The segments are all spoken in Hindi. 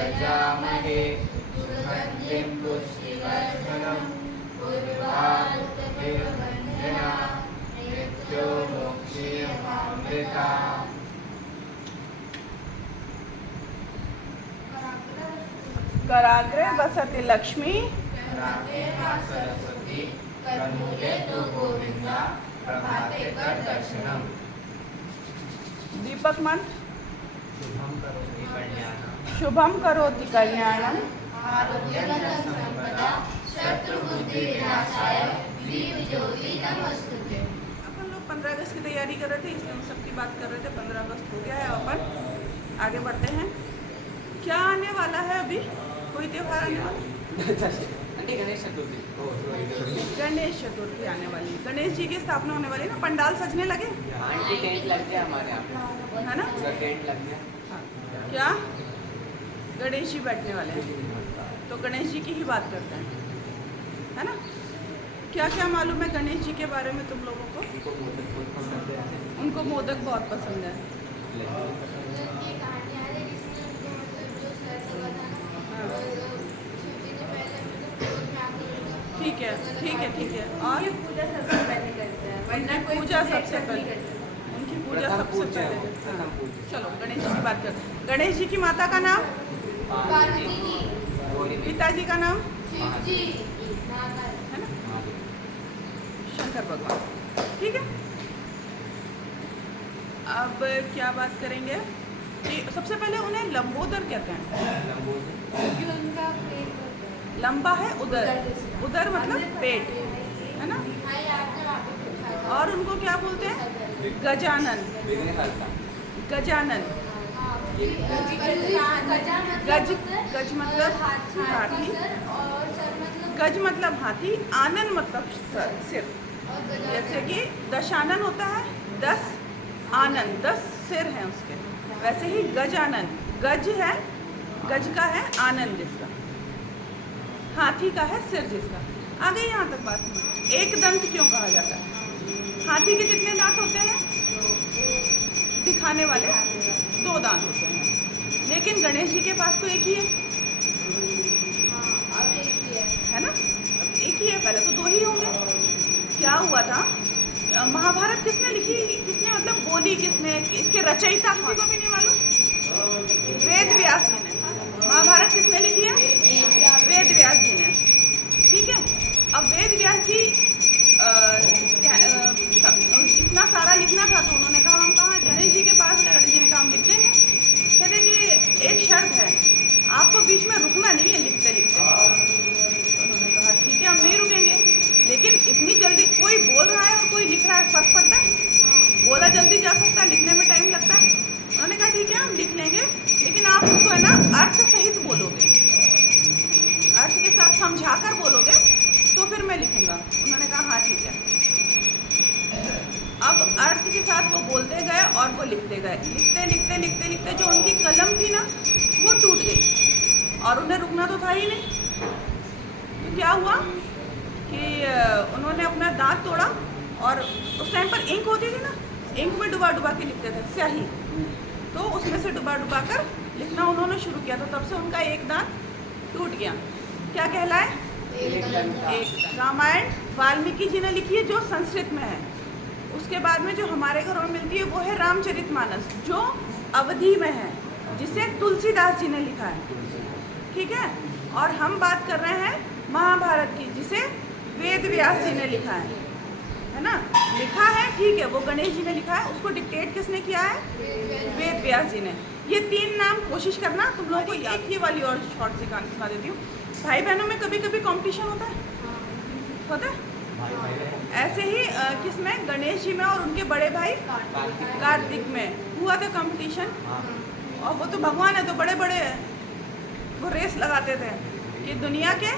यजामहे सुगन्धिं पुष्टिवर्धनम् उर्वारुकमिव नित्यो मोक्षीयमामृता। कराग्रे वसति लक्ष्मी कराग्रे मां सरस्वती करमूले तु गोविंदा प्रभाते कर दर्शनम्। दीपक मंत्र शुभं करोति शुभम करोति कल्याणम् कल्याणम आरोग्यं संपदा शत्रुबुद्धि विनाशाय दीपज्योति नमस्तुते। अपन लोग 15 अगस्त की तैयारी कर रहे थे, इसलिए हम सबकी बात कर रहे थे। 15 अगस्त हो गया है, अपन आगे बढ़ते हैं। क्या आने वाला है अभी? कोई त्योहार आने वाला? गणेश चतुर्थी। गणेश चतुर्थी आने वाली। गणेश जी की स्थापना होने वाली है ना। पंडाल सजने लगे आंटी टेंट लग गया हमारे यहाँ पे, है ना? पूरा टेंट लग गया। हाँ। क्या गणेश जी बैठने वाले हैं, तो गणेश जी की ही बात करते हैं, है ना? क्या क्या मालूम है गणेश जी के बारे में तुम लोगों को? उनको मोदक बहुत पसंद है। ठीक है, ठीक है, ठीक है। और पूजा सबसे पहले करते हैं, वरना कोई पूजा सबसे पहले, उनकी पूजा प्रथम सबसे पूज्य पहले। हो, प्रथम पूज्य। चलो गणेश जी की बात करते हैं। गणेश जी की माता का नाम, पार्वती जी, पिताजी का नाम, शिवजी, है ना, शंकर भगवान। ठीक है। अब क्या बात करेंगे कि सबसे पहले उन्हें लंबोदर कहते हैं। क्योंकि उनका पेट होता है। लंबा है उदर, उदर मतलब पेट, है ना। और उनको क्या बोलते हैं? गजानन, गजानन। गज, गज मतलब हाथी, गज मतलब हाथी, आनन मतलब सिर। जैसे कि दशानन होता है 10 आनन, 10 सिर हैं उसके, वैसे ही गजानन। गज है, गज का है आनन जिसका, हाथी का है सिर जिसका। आ गई यहाँ तक बात समझ? एक दंत क्यों कहा जाता है? हाथी के कितने दांत होते हैं? दिखाने वाले 2 दांत होते हैं, लेकिन गणेश जी के पास तो एक ही है ना। अब एक ही है, पहले तो 2 ही होंगे। क्या हुआ था? महाभारत किसने लिखी, किसने मतलब बोली, किसने, इसके रचयिता किसी को भी नहीं मालूम? वेद व्यास जी ने। महाभारत किसने लिखी है? वेद व्यास जी ने। ठीक है। अब वेद व्यास जी इतना सारा लिखना था, तो उन्होंने कहा हम कहाँ गणेश जी के पास गए। गणेश जी ने कहा हम लिखते हैं। कहते कि एक शर्त है, आपको बीच में रुकना नहीं है लिखते लिखते। तो उन्होंने कहा ठीक है, हम नहीं रुकेंगे, लेकिन इतनी जल्दी कोई बोल रहा है और कोई लिख रहा है, फर्क पड़ता है? बोला जल्दी जा सकता है, लिखने में टाइम लगता है। उन्होंने कहा ठीक है हम लिख लेंगे, लेकिन आप उसको है ना अर्थ सहित बोलोगे, अर्थ के साथ समझा कर बोलोगे, तो फिर मैं लिखूंगा। उन्होंने कहा हाँ ठीक है। अब अर्थ के साथ वो बोलते गए और वो लिखते गए, लिखते लिखते लिखते लिखते जो उनकी कलम थी ना वो टूट गई, और उन्हें रुकना तो था ही नहीं। तो क्या हुआ कि उन्होंने अपना दांत तोड़ा, और उस टाइम पर इंक होती थी ना, इंक में डुबा डुबा के लिखते थे, स्याही, तो उसमें से डुबा डुबा कर लिखना उन्होंने शुरू किया। तो तब से उनका एक दांत टूट गया। क्या कहलाए? एक दांत। रामायण वाल्मीकि जी ने लिखी है जो संस्कृत में है। उसके बाद में जो हमारे घरों में मिलती है वो है रामचरितमानस, जो अवधी में है, जिसे तुलसीदास जी ने लिखा है। ठीक है। और हम बात कर रहे हैं महाभारत की, जिसे वेद व्यास जी ने लिखा है ना। लिखा है ठीक है, वो गणेश जी ने लिखा है, उसको डिक्टेट किसने किया है? वेद व्यास जी ने। ये 3 नाम कोशिश करना तुम लोगों को। एक ही वाली और शॉर्ट सी कहानी सुना देती हूँ। भाई बहनों में कभी कभी कंपटीशन होता है, होता है? ऐसे ही किसमें? गणेश जी में और उनके बड़े भाई कार्तिक में हुआ था कंपटीशन। और वो तो भगवान है, तो बड़े बड़े वो रेस लगाते थे कि दुनिया के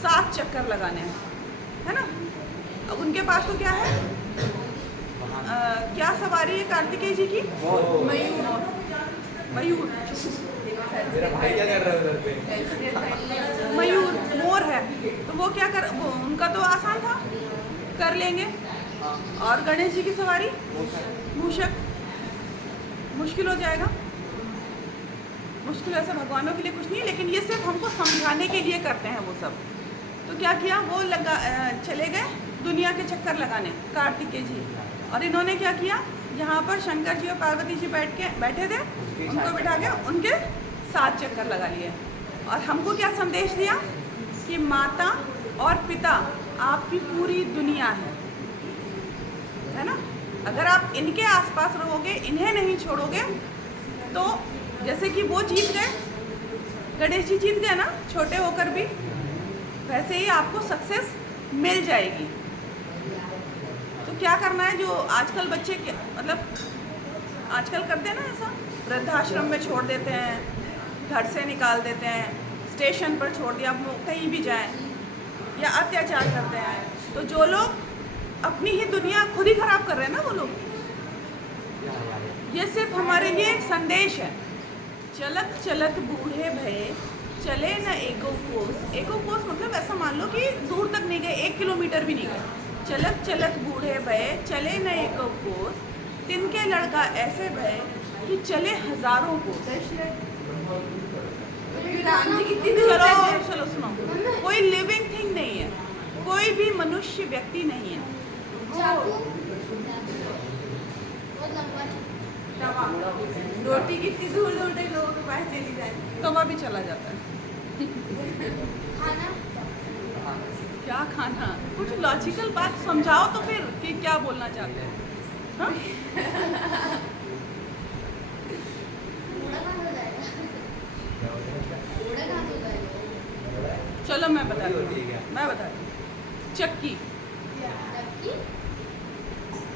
7 चक्कर लगाने हैं, है ना। अब उनके पास तो क्या है? क्या सवारी है कार्तिकेय जी की? मयूर। मयूर, मेरा भाई क्या कर रहा है उधर पे? मयूर, मोर है। तो वो क्या कर, वो उनका तो आसान था, कर लेंगे। और गणेश जी की सवारी मूषक, मुश्किल हो जाएगा। मुश्किल ऐसे भगवानों के लिए कुछ नहीं, लेकिन ये सिर्फ हमको समझाने के लिए करते हैं वो सब। तो क्या किया, वो चले गए दुनिया के चक्कर लगाने कार्तिकेय जी, और इन्होंने क्या किया, यहाँ पर शंकर जी और पार्वती जी बैठे थे, उनको बिठा के उनके 7 चक्कर लगा लिए। और हमको क्या संदेश दिया कि माता और पिता आपकी पूरी दुनिया है ना। अगर आप इनके आसपास रहोगे, इन्हें नहीं छोड़ोगे, तो जैसे कि वो जीत गए, गणेश जी जीत गए ना छोटे होकर भी, वैसे ही आपको सक्सेस मिल जाएगी। तो क्या करना है, जो आजकल बच्चे मतलब आजकल करते हैं ना ऐसा, वृद्धाश्रम में छोड़ देते हैं, घर से निकाल देते हैं, स्टेशन पर छोड़ दिया, वो कहीं भी जाएं, या अत्याचार करते हैं। तो जो लोग अपनी ही दुनिया खुद ही खराब कर रहे हैं ना वो लोग, ये सिर्फ हमारे लिए एक संदेश है। चलत चलत बूढ़े भये चले न एको कोस मतलब ऐसा मान लो कि दूर तक नहीं गए, 1 किलोमीटर भी नहीं गए। चलत चलत बूढ़े भये चले न एको कोस, तिनके लड़का ऐसे भये कि चले हजारों कोस। राम जी कितनी दूर चलो तक चलो सुनो, कोई लिविंग थिंग नहीं है, कोई भी मनुष्य व्यक्ति नहीं है। चाकू बहुत लंबा है। तवा, रोटी कितनी दूर दूर तक लोगों के पास चली जाती। तवा भी चला जाता है। खाना क्या खाना, कुछ लॉजिकल बात समझाओ तो फिर कि क्या बोलना चाहते हैं। हाँ? थोड़ा कहाँ हो जाएगा, थोड़ा कहाँ हो जाएगा। चलो मैं बता दूँ, मैं बता दूँ। चक्की, चक्की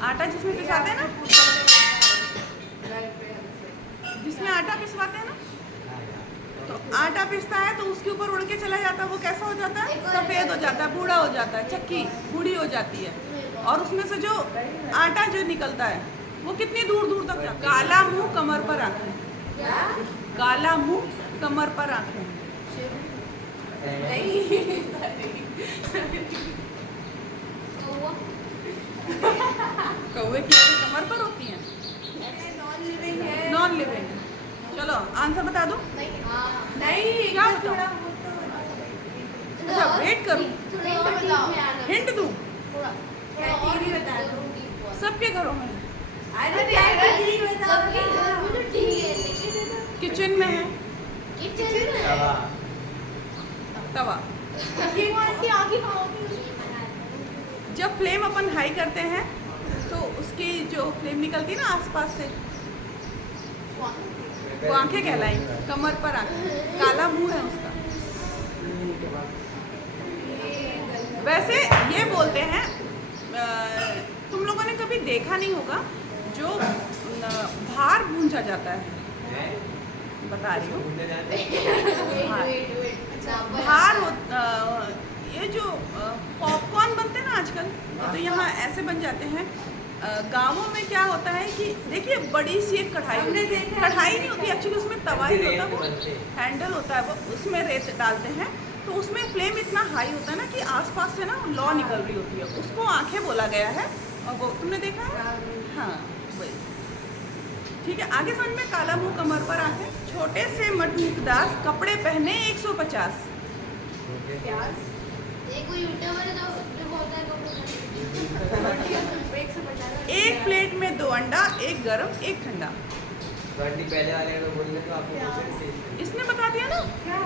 आटा जिसमें पिसाते हैं ना, जिसमें आटा पिसवाते हैं ना, तो आटा पिसता है तो उसके ऊपर उड़ के चला जाता है, वो कैसा हो जाता है, सफ़ेद हो जाता है, बूढ़ा हो जाता है, चक्की बूढ़ी हो जाती है। और उसमें से जो आटा जो निकलता है वो कितनी दूर दूर तक जाता है। काला मुंह कमर पर आंखें, क्या काला मुंह कमर पर आंखें। कौवा कौवे की आंखें कमर पर होती हैं, नॉन लिविंग है। Non living. चलो आंसर बता दो। नहीं हाँ नहीं, क्या थोड़ा बताओ? वो तो अच्छा, वेट करूं? थोड़ा और बताओ। हिंट दूं? थोड़ा कैटेगरी बता दो। सबके घरों में है, अरे कैटेगरी बताओ सबके घर में तो ठीक है, लेकिन किचन में है, किचन में तवा। तवा। ये आंटी आगे खाओगी। जब फ्लेम अपन हाई करते हैं तो उसकी जो फ्लेम निकलती है ना आसपास से, वो आंखें कहलाएंगी, कमर पर आंखें, काला मुंह है उसका। वैसे ये बोलते हैं, तुम लोगों ने कभी देखा नहीं होगा, जो भार भूंजा जाता है, बता रही हूँ, भार ये जो पॉपकॉर्न बनते हैं ना आजकल, तो यहाँ ऐसे बन जाते हैं। गांवों में क्या होता है कि देखिए बड़ी सी एक कढ़ाई, हमने देखा है। कढ़ाई नहीं होती एक्चुअली, उसमें तवा ही होता है, वो हैंडल होता है, वो उसमें रेत डालते हैं, तो उसमें फ्लेम इतना हाई होता है ना कि आसपास से ना लौ निकल रही होती है, उसको आंखें बोला गया है। और वो तुमने देखा है? हाँ वही, ठीक है। आगे समझ में, काला मुंह कमर पर आंखें, छोटे से मटूक दास कपड़े पहने 150। एक कोई यूट्यूबर है जो बोलता है एक प्लेट में 2 अंडा, एक गरम एक ठंडा। बंटी पहले वाले को बोलने तो आपको क्वेश्चन चाहिए। इसने बता दिया ना, क्या?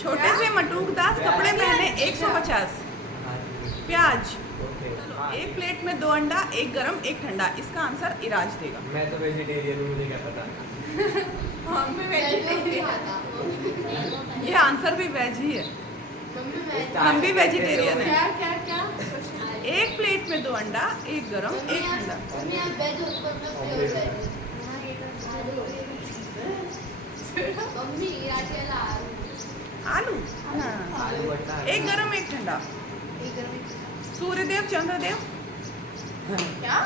छोटे से मटूक दास कपड़े पहने 150। प्याज, ओके। चलो एक प्लेट में 2 अंडा, एक गरम एक ठंडा। इसका आंसर इराज देगा। मैं तो वेजिटेरियन हूँ, मुझे क्या पता। हमें वेजिटेरियन। ये आंसर भी वेज ही है, हम भी वेजिटेरियन हैं। क्या क्या क्या? एक प्लेट में 2 अंडा, एक गरम एक ठंडा। मम्मी आलू, आलू बट्टा। एक गरम एक ठंडा। सूर्यदेव चंद्रदेव, क्या?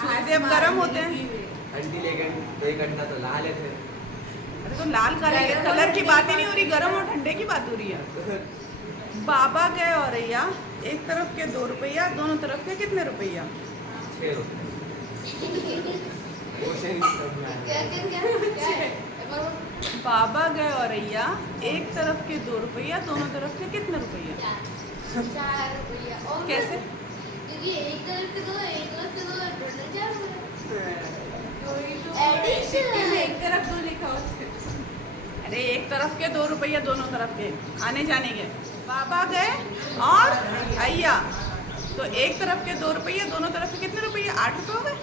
सूर्यदेव गरम होते हैं। आंटी लेकिन एक घंटा तो ला लेते हैं। अरे तो लाल काले के कलर की बात ही नहीं हो रही, गरम और ठंडे की बात हो रही है। बाबा गए औरैया, एक तरफ के 2 रुपया, दोनों तरफ के कितने रुपया? 6 रुपये। क्वेश्चन समझ में आया। क्या क्या क्या क्या है? एक बार बाबा गए औरैया, एक तरफ के 2 रुपया, दोनों तरफ के कितने रुपया? 4 रुपया। और कैसे? क्योंकि एक तरफ के दो टोटल 4 रुपया। वही तो Addition। सिक्के में एक तरफ दो लिखा होता है। अरे एक तरफ के 2 रुपया, दोनों तरफ के आने जाने के। बाबा गए और अय्या, तो एक तरफ के 2 रुपया, दोनों तरफ के कितने रुपये? 8 रुपये हो गए।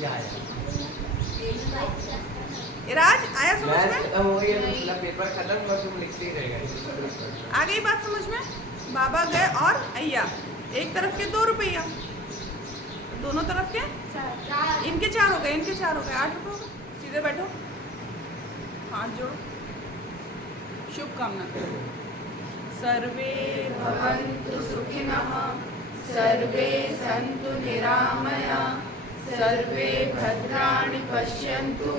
ये आया इराज आया समझ मैथ्स में? खत्म हो गई है तो पूरा पेपर खत्म और तुम लिखते ही रहेगा। आ गई बात समझ में? बाबा गए और अय्या, एक तरफ के 2 रुपया, दोनों तरफ के 4। इनके 4 हो गए, इनके 4 हो गए, 8 रुपये हो गए। सीधे बैठो, हाथ जोड़ो, शुभकामना करो। सर्वे भवन्तु सुखिनः, सर्वे सन्तु निरामया, सर्वे भद्राणि पश्यन्तु,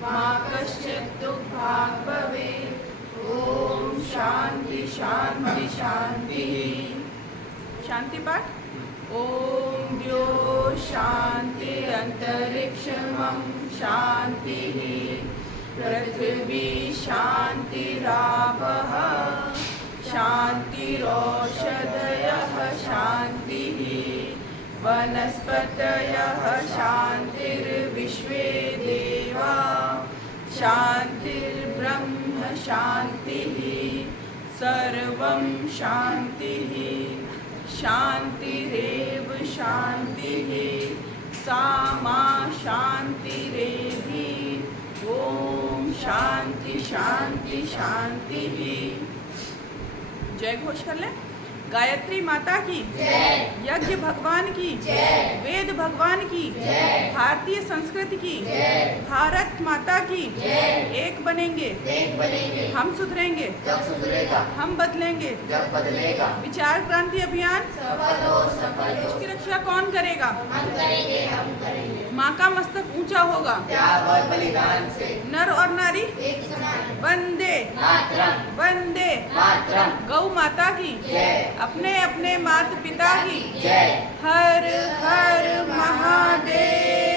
मा कश्चित् दुःखभाग् भवेत्। ओम शांति शांति शांति। शांति पाठ। ओम द्यो शांति अंतरिक्षमं शांति, पृथिवी शांतिरापः शांतिरौषधयः शांतिः, वनस्पतयः शांतिर्विश्वे देवा शांतिर्ब्रह्म शांतिः, सर्वं शांतिः शांतिरेव शांतिः, सा मा शांतिरेधि। ओम शांति शांति शांतिः। जय घोष कर ले। गायत्री माता की जय। यज्ञ भगवान की जय। वेद भगवान की जय। भारतीय संस्कृति की जय। भारत माता की जय। एक बनेंगे, एक बनेंगे, हम सुधरेंगे, जग सुधरेगा, हम बदलेंगे, जग बदलेगा, विचार क्रांति अभियान सफल हो सफल देश हो। की रक्षा कौन करेगा? हम करेंगे, हम करेंगे, माँ का मस्तक ऊंचा होगा, त्याग और बलिदान से नर और नारी एक समान। वंदे मातरम, वंदे मातरम, गौ माता की जय। अपने अपने माता पिता की जय। हर हर महादेव।